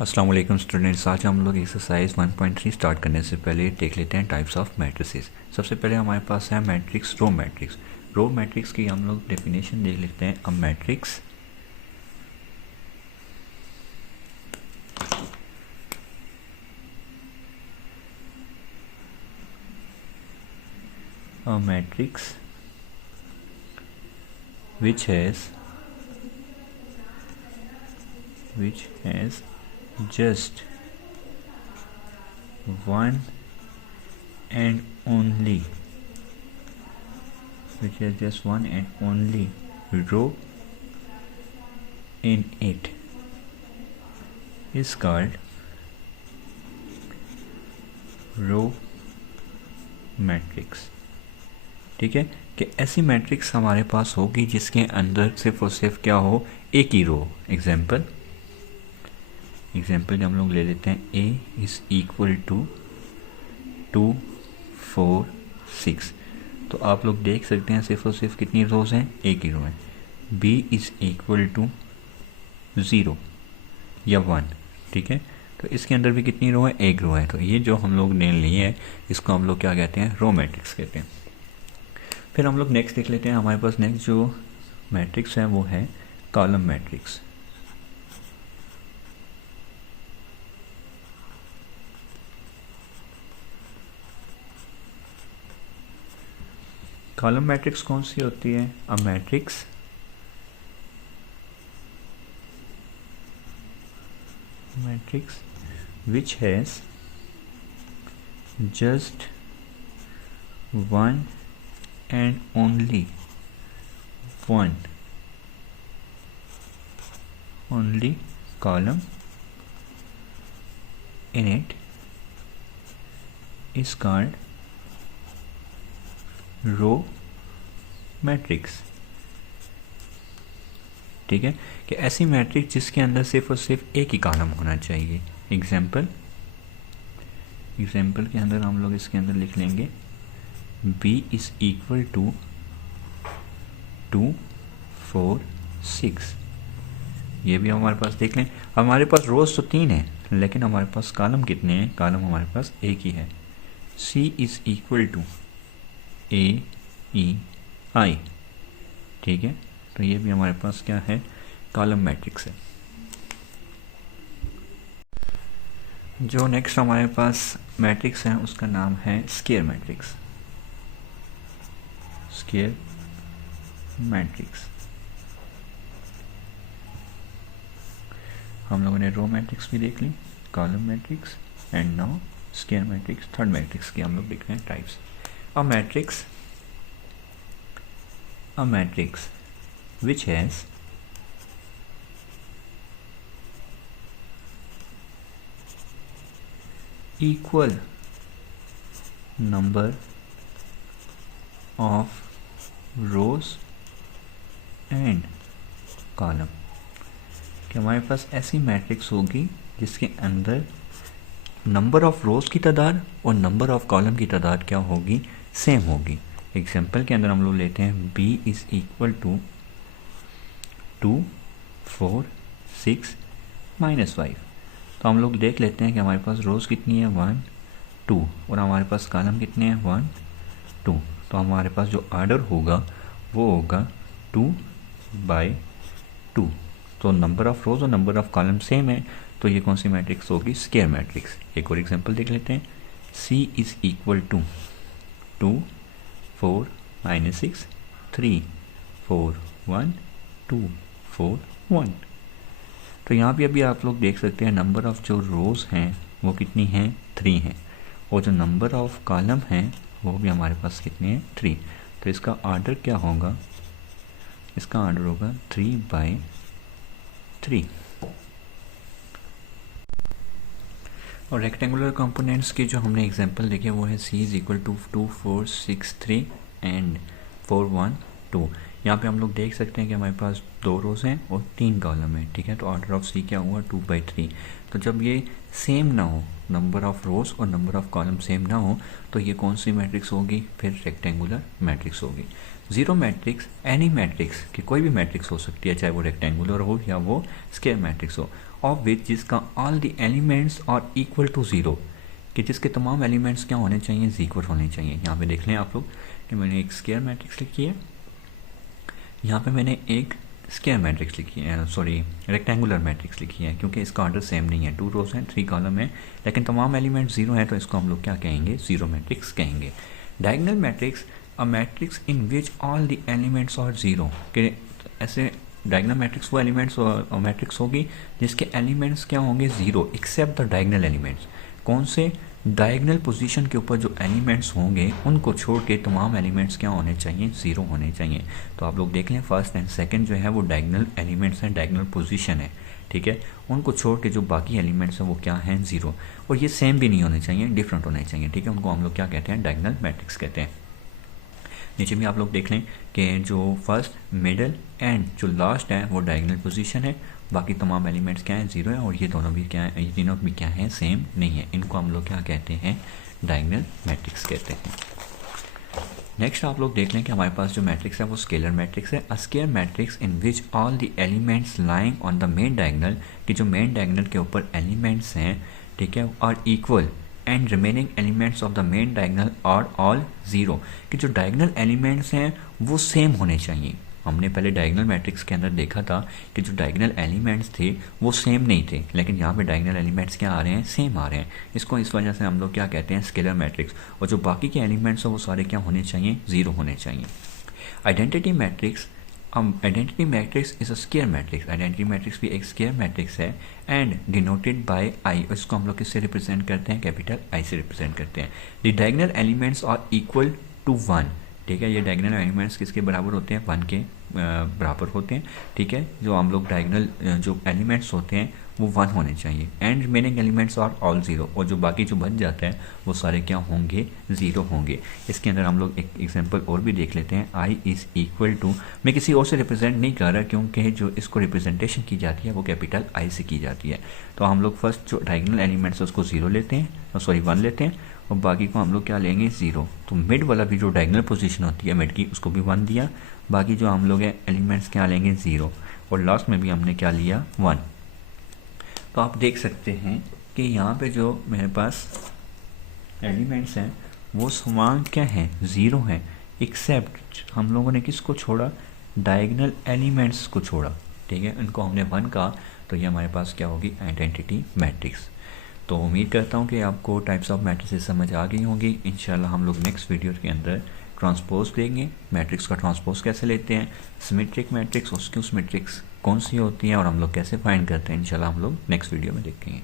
अस्सलाम वालेकुम स्टूडेंट्स। आज हम लोग एक्सरसाइज 1.3 स्टार्ट करने से पहले देख लेते हैं टाइप्स ऑफ मैट्रिसेस। सबसे पहले हमारे पास है matrix, row matrix. Row matrix की हम लोग डेफिनेशन देख लेते हैं। A matrix which has just one and only row in it is called row matrix. ठीक है कि ऐसी मैट्रिक्स हमारे पास होगी जिसके अंदर सिर्फ और सिर्फ क्या हो, एक ही रो। एग्जाम्पल हम लोग ले लेते हैं A इज़ इक्वल टू 2 4 6। तो आप लोग देख सकते हैं सिर्फ और सिर्फ कितनी रोज हैं, एक ही रो है। B इज़ इक्वल टू 0 या 1। ठीक है, तो इसके अंदर भी कितनी रो है, एक रो है। तो ये जो हम लोग ने लिए है इसको हम लोग क्या कहते हैं, रो मैट्रिक्स कहते हैं। फिर हम लोग नेक्स्ट देख लेते हैं। हमारे पास नेक्स्ट जो मैट्रिक्स है वो है कॉलम मैट्रिक्स। कॉलम मैट्रिक्स कौन सी होती है? अ matrix which has just one and only column in it is called row matrix. ठीक है, कि ऐसी मैट्रिक्स जिसके अंदर सिर्फ और सिर्फ एक ही कॉलम होना चाहिए। एग्जाम्पल के अंदर हम लोग इसके अंदर लिख लेंगे B इज़ इक्वल टू 2 4 6। ये भी हमारे पास देख लें। हमारे पास रोज तो 3 है लेकिन हमारे पास कॉलम कितने हैं, कॉलम हमारे पास एक ही है। C is equal to AEI। ठीक है, तो ये भी हमारे पास क्या है, कॉलम मैट्रिक्स है। जो नेक्स्ट हमारे पास मैट्रिक्स है उसका नाम है स्क्वायर मैट्रिक्स। हम लोगों ने रो मैट्रिक्स भी देख ली, column matrix and now square matrix. Third matrix की हम लोग देख रहे हैं types. A matrix which has equal number of rows and column। कि हमारे पास ऐसी मैट्रिक्स होगी जिसके अंदर नंबर ऑफ रोज की तादाद और नंबर ऑफ कॉलम की तादाद क्या होगी, सेम होगी। एग्जाम्पल के अंदर हम लोग लेते हैं B इज़ इक्वल टू 2 4 6 -5। तो हम लोग देख लेते हैं कि हमारे पास रोज़ कितनी है, 1 2, और हमारे पास कॉलम कितने हैं, 1 2। तो हमारे पास जो आर्डर होगा वो होगा 2/2। तो नंबर ऑफ रोज और नंबर ऑफ कॉलम सेम है, तो ये कौन सी मैट्रिक्स होगी, स्क्वायर मैट्रिक्स। एक और एग्जांपल देख लेते हैं। C is equal to 2 4 -6 3 4 1 2 4 1। तो यहाँ पे अभी आप लोग देख सकते हैं नंबर ऑफ जो रोज़ हैं वो कितनी हैं, 3 हैं, और जो नंबर ऑफ कॉलम हैं वो भी हमारे पास कितने हैं, 3। तो इसका ऑर्डर क्या होगा, इसका ऑर्डर होगा 3/3। और रेक्टेंगुलर कंपोनेंट्स की जो हमने एग्जांपल देखे वो है C is equal to 2 4 6 3 and 4 1 2। यहाँ पे हम लोग देख सकते हैं कि हमारे पास 2 रोज़ हैं और 3 कॉलम हैं। ठीक है, तो ऑर्डर ऑफ C क्या हुआ, 2/3। तो जब ये सेम ना हो, नंबर ऑफ रोज़ और नंबर ऑफ कॉलम सेम ना हो, तो ये कौन सी मैट्रिक्स होगी, फिर रेक्टेंगुलर मैट्रिक्स होगी। जीरो मैट्रिक्स एनी मैट्रिक्स की कोई भी मैट्रिक्स हो सकती है, चाहे वो रेक्टेंगुलर हो या वो स्क्वायर मैट्रिक्स हो। ऑफ विच जिसका all the elements are equal to zero, कि जिसके तमाम एलिमेंट्स क्या होने चाहिए, इक्वल होने चाहिए। यहाँ पे देख लें आप लोग कि मैंने एक स्क्वायर मैट्रिक्स लिखी है, यहाँ पे मैंने एक स्क्वायर मैट्रिक्स लिखी है, सॉरी रेक्टेंगुलर मैट्रिक्स लिखी है, क्योंकि इसका ऑर्डर सेम नहीं है, 2 रोज हैं 3 कॉलम है, लेकिन तमाम एलिमेंट ज़ीरो हैं, तो इसको हम लोग क्या कहेंगे, ज़ीरो मैट्रिक्स कहेंगे। Diagonal matrix a matrix in which all the elements are zero, कि ऐसे डायगोनल मैट्रिक्स वो एलिमेंट्स मैट्रिक्स होगी जिसके एलिमेंट्स क्या होंगे, zero except the diagonal elements. कौन से, डायगोनल पोजीशन के ऊपर जो एलिमेंट्स होंगे उनको छोड़ के तमाम एलिमेंट्स क्या होने चाहिए, ज़ीरो होने चाहिए। तो आप लोग देख लें फर्स्ट एंड सेकंड जो है वो डायगोनल एलिमेंट्स हैं, डायगोनल पोजीशन है, ठीक है। उनको छोड़ के जो बाकी एलिमेंट्स हैं वो क्या हैं, ज़ीरो, और ये सेम भी नहीं होने चाहिए, डिफरेंट होने चाहिए, ठीक है। उनको हम लोग क्या कहते हैं, डायगोनल मैट्रिक्स कहते हैं। नीचे भी आप लोग देख लें कि जो फर्स्ट, मिडल एंड जो लास्ट है वो डायगोनल पोजीशन है, बाकी तमाम एलिमेंट्स क्या हैं, ज़ीरो है, और ये दोनों भी क्या है, ये तीनों भी क्या हैं, सेम नहीं है। इनको हम लोग क्या कहते हैं, डायगोनल मैट्रिक्स कहते हैं। नेक्स्ट आप लोग देख लें कि हमारे पास जो मैट्रिक्स है वो स्केलर मैट्रिक्स है। A scalar matrix in which all the elements lying on the main diagonal, कि जो मेन डायगोनल के ऊपर एलिमेंट्स हैं, ठीक है, are equal and remaining elements of the main diagonal are all zero, कि जो डायगोनल एलिमेंट्स हैं वो सेम होने चाहिए। हमने पहले डायगोनल मैट्रिक्स के अंदर देखा था कि जो डायगोनल एलिमेंट्स थे वो सेम नहीं थे, लेकिन यहाँ पे डायगोनल एलिमेंट्स क्या आ रहे हैं, सेम आ रहे हैं। इसको इस वजह से हम लोग क्या कहते हैं, स्केलर मैट्रिक्स, और जो बाकी के एलिमेंट्स हैं वो सारे क्या होने चाहिए, ज़ीरो होने चाहिए। Identity matrix, identity matrix is a square matrix, identity matrix भी एक स्केयर मैट्रिक्स है, एंड डिनोटेड बाय आई, इसको हम लोग किससे रिप्रेजेंट करते हैं, कैपिटल आई से रिप्रेजेंट करते हैं। The diagonal elements are equal to 1, ठीक है। ये डायगोनल एलिमेंट्स किसके बराबर होते हैं, 1 के बराबर होते हैं, ठीक है। जो हम लोग डायगोनल जो एलिमेंट्स होते हैं वो 1 होने चाहिए, and remaining elements are all zero, और जो बाकी जो बच जाता है वो सारे क्या होंगे, ज़ीरो होंगे। इसके अंदर हम लोग एक एग्जांपल और भी देख लेते हैं। आई इज़ इक्वल टू, मैं किसी और से रिप्रेजेंट नहीं कर रहा, क्योंकि जो इसको रिप्रेजेंटेशन की जाती है वो कैपिटल आई से की जाती है। तो हम लोग फर्स्ट जो डायगोनल एलिमेंट्स है उसको ज़ीरो लेते हैं, सॉरी 1 लेते हैं, और बाकी को हम लोग क्या लेंगे, ज़ीरो। तो मिड वाला भी जो डायगोनल पोजीशन होती है मिड की, उसको भी 1 दिया, बाकी जो हम लोग हैं एलिमेंट्स क्या लेंगे, ज़ीरो, और लास्ट में भी हमने क्या लिया, 1। तो आप देख सकते हैं कि यहाँ पे जो मेरे पास एलिमेंट्स हैं वो समान क्या हैं, ज़ीरो हैं, एक्सेप्ट हम लोगों ने किसको छोड़ा, डायगोनल एलिमेंट्स को छोड़ा, ठीक है। इनको हमने 1 कहा, तो ये हमारे पास क्या होगी, आइडेंटिटी मैट्रिक्स। तो उम्मीद करता हूँ कि आपको टाइप्स ऑफ मैट्रिक्स समझ आ गई होंगी। इंशाल्लाह हम लोग नेक्स्ट वीडियो के अंदर ट्रांसपोज देंगे, मैट्रिक्स का ट्रांसपोज कैसे लेते हैं, सिमेट्रिक मैट्रिक्स और स्क्यू मैट्रिक्स कौन सी होती हैं, और हम लोग कैसे फाइंड करते हैं, इंशाल्लाह हम लोग नेक्स्ट वीडियो में देखेंगे।